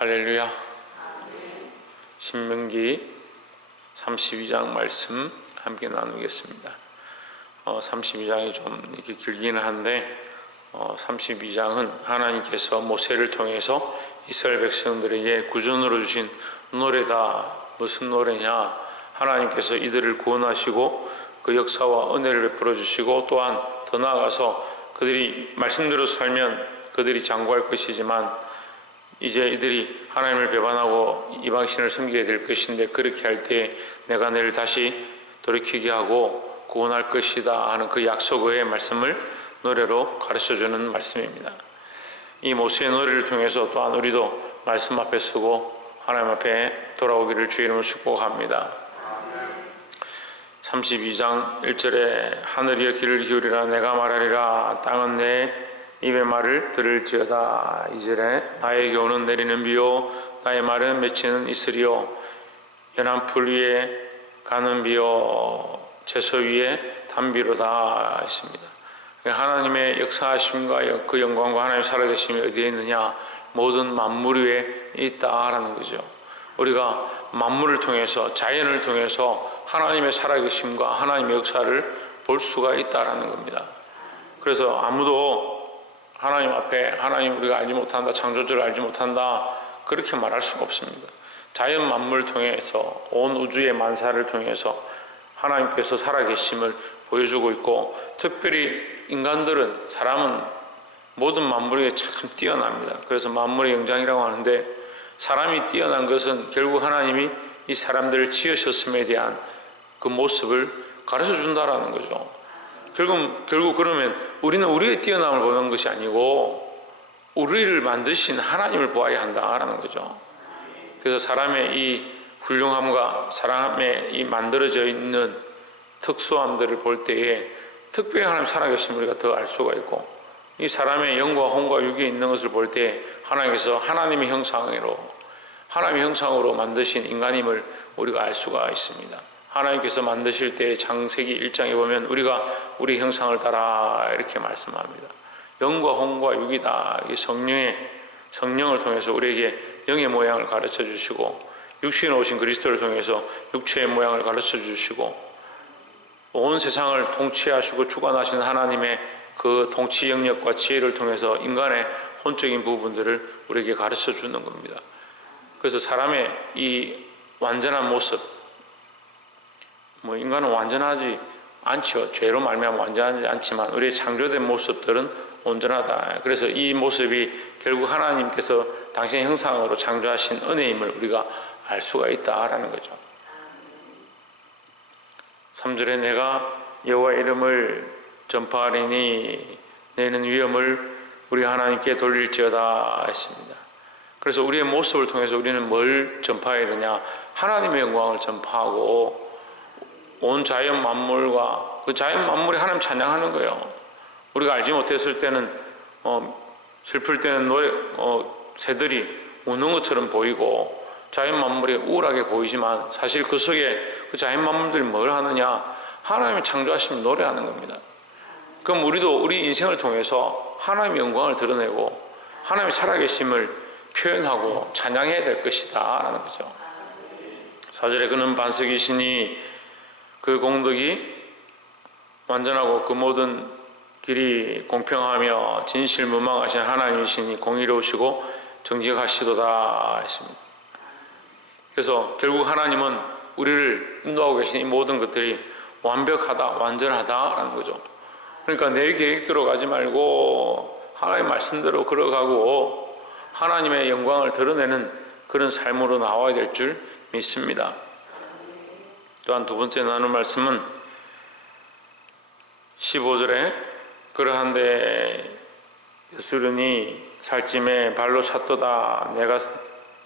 할렐루야. 신명기 32장 말씀 함께 나누겠습니다. 32장이 좀 이렇게 길기는 한데 32장은 하나님께서 모세를 통해서 이스라엘 백성들에게 구준으로 주신 노래다. 무슨 노래냐? 하나님께서 이들을 구원하시고 그 역사와 은혜를 베풀어 주시고, 또한 더 나아가서 그들이 말씀대로 살면 그들이 장구할 것이지만 이제 이들이 하나님을 배반하고 이방신을 섬기게 될 것인데, 그렇게 할 때 내가 너를 다시 돌이키게 하고 구원할 것이다 하는 그 약속의 말씀을 노래로 가르쳐주는 말씀입니다. 이 모세의 노래를 통해서 또한 우리도 말씀 앞에 서고 하나님 앞에 돌아오기를 주의 이름으로 축복합니다. 32장 1절에 하늘이여 귀를 기울이라, 내가 말하리라. 땅은 내 입의 말을 들을지어다. 2절에 나의 교훈은 내리는 비요 나의 말은 맺히는 이슬이요 연한 풀 위에 가는 비요 채소 위에 단비로다 했습니다. 하나님의 역사하심과 그 영광과 하나님의 살아계심이 어디에 있느냐? 모든 만물 위에 있다라는 거죠. 우리가 만물을 통해서, 자연을 통해서 하나님의 살아계심과 하나님의 역사를 볼 수가 있다라는 겁니다. 그래서 아무도 하나님 앞에 하나님 우리가 알지 못한다, 창조주를 알지 못한다, 그렇게 말할 수가 없습니다. 자연 만물을 통해서, 온 우주의 만사를 통해서 하나님께서 살아계심을 보여주고 있고, 특별히 인간들은, 사람은 모든 만물에 참 뛰어납니다. 그래서 만물의 영장이라고 하는데, 사람이 뛰어난 것은 결국 하나님이 이 사람들을 지으셨음에 대한 그 모습을 가르쳐 준다라는 거죠. 결국 그러면 우리는 우리의 뛰어남을 보는 것이 아니고 우리를 만드신 하나님을 보아야 한다라는 거죠. 그래서 사람의 이 훌륭함과 사람의 이 만들어져 있는 특수함들을 볼 때에 특별히 하나님 살아계신 우리가 더 알 수가 있고, 이 사람의 영과 혼과 육에 있는 것을 볼 때 하나님께서 하나님의 형상으로 만드신 인간임을 우리가 알 수가 있습니다. 하나님께서 만드실 때 창세기 1장에 보면 우리가 우리 형상을 따라 이렇게 말씀합니다. 영과 혼과 육이다. 성령을 통해서 우리에게 영의 모양을 가르쳐 주시고, 육신에 오신 그리스도를 통해서 육체의 모양을 가르쳐 주시고, 온 세상을 통치하시고 주관하시는 하나님의 그 통치 영역과 지혜를 통해서 인간의 혼적인 부분들을 우리에게 가르쳐 주는 겁니다. 그래서 사람의 이 완전한 모습, 인간은 완전하지 않죠. 죄로 말미암아 완전하지 않지만 우리의 창조된 모습들은 온전하다. 그래서 이 모습이 결국 하나님께서 당신의 형상으로 창조하신 은혜임을 우리가 알 수가 있다라는 거죠. 3절에 내가 여호와의 이름을 전파하리니 내는 위엄을 우리 하나님께 돌릴지어다 했습니다. 그래서 우리의 모습을 통해서 우리는 뭘 전파해야 되냐? 하나님의 영광을 전파하고 온 자연 만물과 그 자연 만물이 하나님 찬양하는 거예요. 우리가 알지 못했을 때는 슬플 때는 새들이 우는 것처럼 보이고 자연 만물이 우울하게 보이지만, 사실 그 속에 그 자연 만물들이 뭘 하느냐? 하나님의 창조하심을 노래하는 겁니다. 그럼 우리도 우리 인생을 통해서 하나님의 영광을 드러내고 하나님의 살아계심을 표현하고 찬양해야 될 것이다 라는 거죠. 4절에 그는 반석이시니 그 공덕이 완전하고 그 모든 길이 공평하며 진실무망하신 하나님이시니 공의로우시고 정직하시도다 했습니다. 그래서 결국 하나님은 우리를 인도하고 계신 이 모든 것들이 완벽하다, 완전하다라는 거죠. 그러니까 내 계획대로 가지 말고 하나님의 말씀대로 걸어가고 하나님의 영광을 드러내는 그런 삶으로 나와야 될 줄 믿습니다. 또한 두 번째 나눌 말씀은 15절에 그러한데 예수르니 살찜에 발로 찼도다. 내가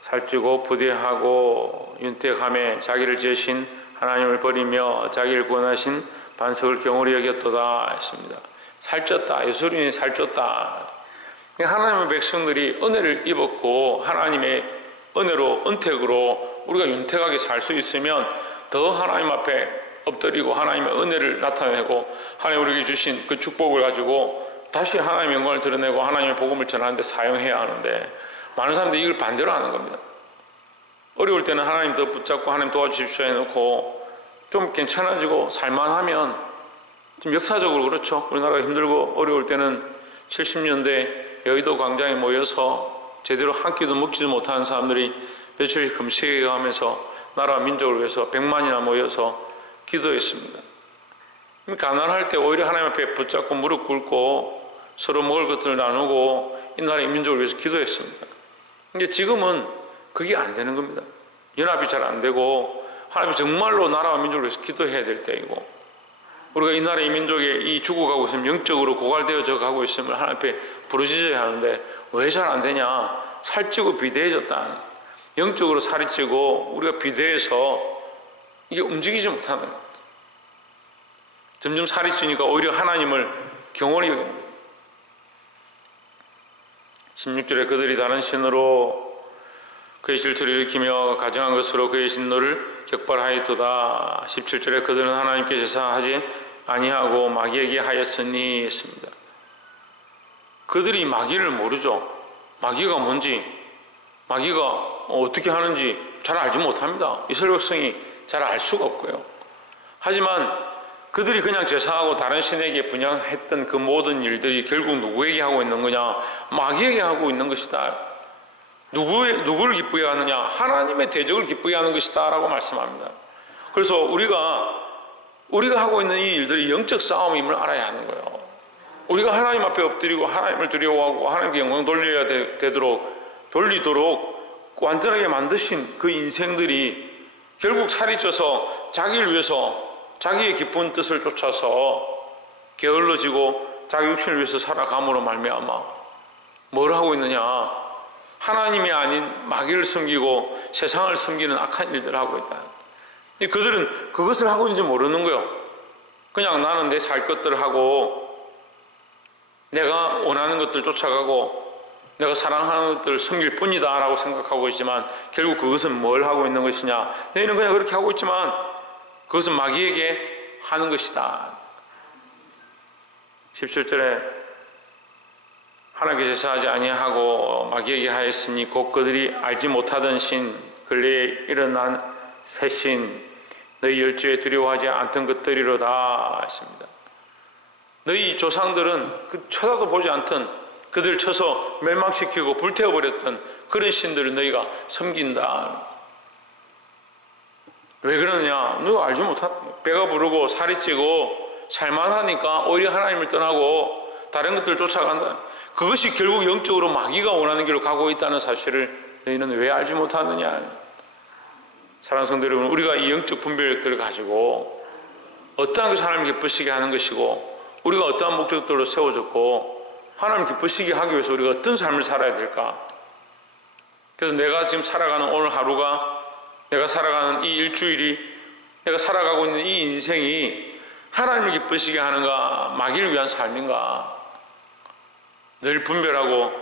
살찌고 부대하고 윤택함에 자기를 지으신 하나님을 버리며 자기를 구원하신 반석을 경홀히 여겼도다 했습니다. 살쪘다. 예수르니 살쪘다. 하나님의 백성들이 은혜를 입었고 하나님의 은혜로, 은택으로 우리가 윤택하게 살 수 있으면 더 하나님 앞에 엎드리고 하나님의 은혜를 나타내고 하나님 우리에게 주신 그 축복을 가지고 다시 하나님의 영광을 드러내고 하나님의 복음을 전하는데 사용해야 하는데, 많은 사람들이 이걸 반대로 하는 겁니다. 어려울 때는 하나님 더 붙잡고 하나님 도와주십시오 해놓고 좀 괜찮아지고 살만하면, 좀 역사적으로 그렇죠. 우리나라가 힘들고 어려울 때는 70년대 여의도 광장에 모여서 제대로 한 끼도 먹지도 못하는 사람들이 며칠씩 금식해 가면서 나라와 민족을 위해서 100만이나 모여서 기도했습니다. 가난할 때 오히려 하나님 앞에 붙잡고 무릎 꿇고 서로 먹을 것들을 나누고 이 나라의 민족을 위해서 기도했습니다. 근데 지금은 그게 안 되는 겁니다. 연합이 잘 안 되고 하나님이 정말로 나라와 민족을 위해서 기도해야 될 때이고, 우리가 이 나라의 민족이 이 죽어가고 있으면, 영적으로 고갈되어져 가고 있음을 하나님 앞에 부르짖어야 하는데 왜 잘 안 되냐? 살찌고 비대해졌다. 영적으로 살이 찌고 우리가 비대해서 이게 움직이지 못하는 거예요. 점점 살이 찌니까 오히려 하나님을 경홀히 여깁니다. 16절에 그들이 다른 신으로 그의 질투를 일으키며 가증한 것으로 그의 진노를 격발하였도다. 17절에 그들은 하나님께 제사하지 아니하고 마귀에게 하였으니 했습니다. 그들이 마귀를 모르죠. 마귀가 뭔지, 마귀가 어떻게 하는지 잘 알지 못합니다. 이스라엘 백성이 잘 알 수가 없고요. 하지만 그들이 그냥 제사하고 다른 신에게 분향했던 그 모든 일들이 결국 누구에게 하고 있는 거냐? 마귀에게 하고 있는 것이다. 누구를 기쁘게 하느냐? 하나님의 대적을 기쁘게 하는 것이다 라고 말씀합니다. 그래서 우리가 하고 있는 이 일들이 영적 싸움임을 알아야 하는 거예요. 우리가 하나님 앞에 엎드리고 하나님을 두려워하고 하나님께 영광 돌리도록 완전하게 만드신 그 인생들이 결국 살이 쪄서 자기를 위해서, 자기의 기쁜 뜻을 쫓아서 게을러지고 자기 육신을 위해서 살아감으로 말미암아 뭘 하고 있느냐? 하나님이 아닌 마귀를 섬기고 세상을 섬기는 악한 일들을 하고 있다. 그들은 그것을 하고 있는지 모르는 거예요. 그냥 나는 내 살 것들을 하고 내가 원하는 것들 쫓아가고 내가 사랑하는 것들을 섬길 뿐이다 라고 생각하고 있지만, 결국 그것은 뭘 하고 있는 것이냐? 너희는 그냥 그렇게 하고 있지만 그것은 마귀에게 하는 것이다. 17절에 하나님께 제사하지 아니하고 마귀에게 하였으니 곧 그들이 알지 못하던 신, 근래에 일어난 새 신, 너희 열조에 두려워하지 않던 것들이로다 했습니다. 너희 조상들은 쳐다도 보지 않던, 그들을 쳐서 멸망시키고 불태워버렸던 그런 신들을 너희가 섬긴다. 왜 그러느냐? 너가 알지 못한, 배가 부르고 살이 찌고 살만하니까 오히려 하나님을 떠나고 다른 것들을 쫓아간다. 그것이 결국 영적으로 마귀가 원하는 길로 가고 있다는 사실을 너희는 왜 알지 못하느냐? 사랑하는 성도 여러분, 우리가 이 영적 분별력들을 가지고 어떠한 것이 하나님 기쁘시게 하는 것이고 우리가 어떠한 목적들로 세워졌고 하나님 기쁘시게 하기 위해서 우리가 어떤 삶을 살아야 될까? 그래서 내가 지금 살아가는 오늘 하루가, 내가 살아가는 이 일주일이, 내가 살아가고 있는 이 인생이 하나님을 기쁘시게 하는가, 마귀를 위한 삶인가? 늘 분별하고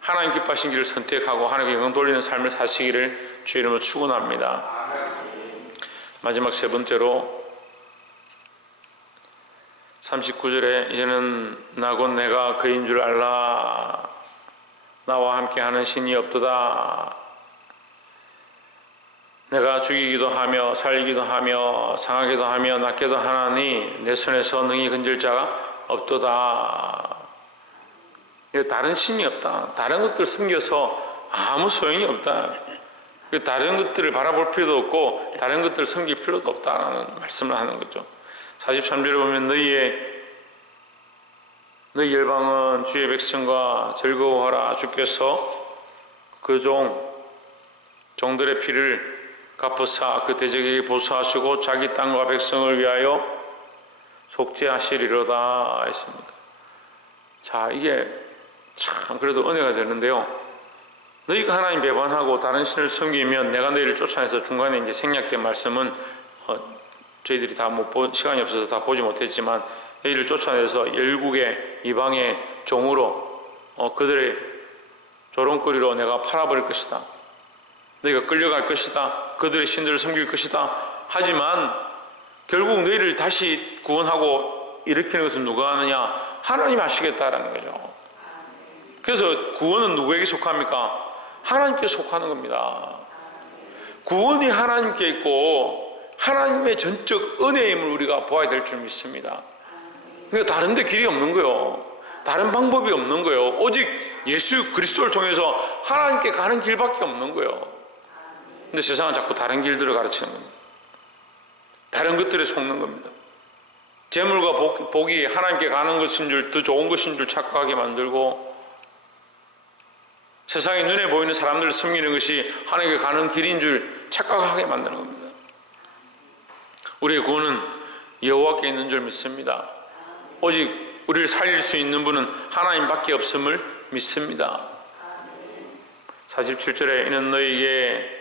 하나님 기뻐하신 길을 선택하고 하나님께 영광 돌리는 삶을 사시기를 주의 이름으로 축원합니다. 마지막 세 번째로 39절에 이제는 나 곧 내가 그인 줄 알라. 나와 함께하는 신이 없도다. 내가 죽이기도 하며 살리기도 하며 상하기도 하며 낫게도 하나니 내 손에서 능히 건질 자가 없도다. 다른 신이 없다. 다른 것들 섬겨서 아무 소용이 없다. 다른 것들을 바라볼 필요도 없고 다른 것들을 섬길 필요도 없다라는 말씀을 하는 거죠. 43절에 보면 너희 열방은 주의 백성과 즐거워하라. 주께서 그 종들의 피를 갚으사 그 대적에게 보수하시고 자기 땅과 백성을 위하여 속죄하시리로다 했습니다. 자, 이게 참 그래도 은혜가 되는데요. 너희가 하나님 배반하고 다른 신을 섬기면 내가 너희를 쫓아내서, 중간에 이제 생략된 말씀은 저희들이 다 시간이 없어서 다 보지 못했지만, 너희를 쫓아내서 열국의 이방의 종으로 그들의 조롱거리로 내가 팔아버릴 것이다. 너희가 끌려갈 것이다. 그들의 신들을 섬길 것이다. 하지만 결국 너희를 다시 구원하고 일으키는 것은 누가 하느냐? 하나님이 하시겠다라는 거죠. 그래서 구원은 누구에게 속합니까? 하나님께 속하는 겁니다. 구원이 하나님께 있고 하나님의 전적 은혜임을 우리가 보아야 될 줄 믿습니다. 그러니까 다른 데 길이 없는 거예요. 다른 방법이 없는 거예요. 오직 예수 그리스도를 통해서 하나님께 가는 길밖에 없는 거예요. 근데 세상은 자꾸 다른 길들을 가르치는 겁니다. 다른 것들에 속는 겁니다. 재물과 복이 하나님께 가는 것인 줄, 더 좋은 것인 줄 착각하게 만들고, 세상에 눈에 보이는 사람들을 섬기는 것이 하나님께 가는 길인 줄 착각하게 만드는 겁니다. 우리의 구원은 여호와께 있는 줄 믿습니다. 오직 우리를 살릴 수 있는 분은 하나님밖에 없음을 믿습니다. 47절에 이는 너희에게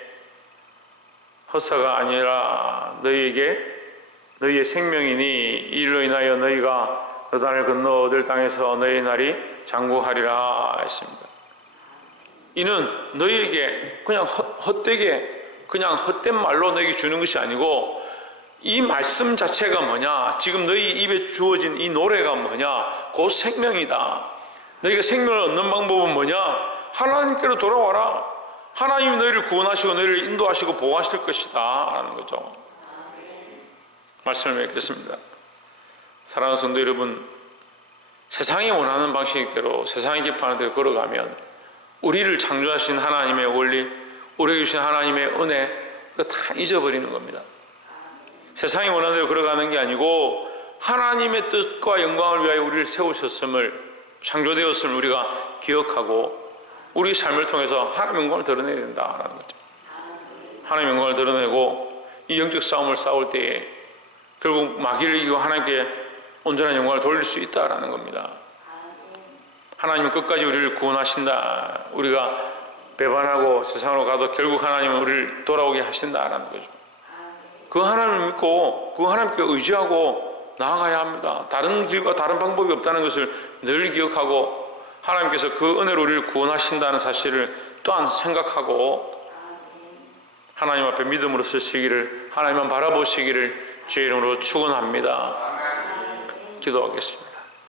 헛사가 아니라 너희의 생명이니 이 일로 인하여 너희가 요단을 건너 얻을 땅에서 너희 날이 장구하리라 했습니다. 이는 너희에게 그냥 헛되게 그냥 헛된 말로 너희에게 주는 것이 아니고, 이 말씀 자체가 뭐냐, 지금 너희 입에 주어진 이 노래가 뭐냐, 곧 생명이다. 너희가 생명을 얻는 방법은 뭐냐, 하나님께로 돌아와라. 하나님이 너희를 구원하시고 너희를 인도하시고 보호하실 것이다 라는 거죠. 말씀을 맺겠습니다. 사랑하는 성도 여러분, 세상이 원하는 방식대로, 세상이 기뻐하는 대로 걸어가면 우리를 창조하신 하나님의 원리, 우리에게 주신 하나님의 은혜, 그거 다 잊어버리는 겁니다. 세상이 원하는 대로 걸어가는 게 아니고 하나님의 뜻과 영광을 위하여 우리를 세우셨음을, 창조되었음을 우리가 기억하고 우리 삶을 통해서 하나님의 영광을 드러내야 된다라는 거죠. 하나님의 영광을 드러내고 이 영적 싸움을 싸울 때에 결국 마귀를 이기고 하나님께 온전한 영광을 돌릴 수 있다라는 겁니다. 하나님은 끝까지 우리를 구원하신다. 우리가 배반하고 세상으로 가도 결국 하나님은 우리를 돌아오게 하신다라는 거죠. 그 하나님을 믿고 그 하나님께 의지하고 나아가야 합니다. 다른 길과 다른 방법이 없다는 것을 늘 기억하고 하나님께서 그 은혜로 우리를 구원하신다는 사실을 또한 생각하고 하나님 앞에 믿음으로 서시기를, 하나님만 바라보시기를 주의 이름으로 축원합니다. 기도하겠습니다.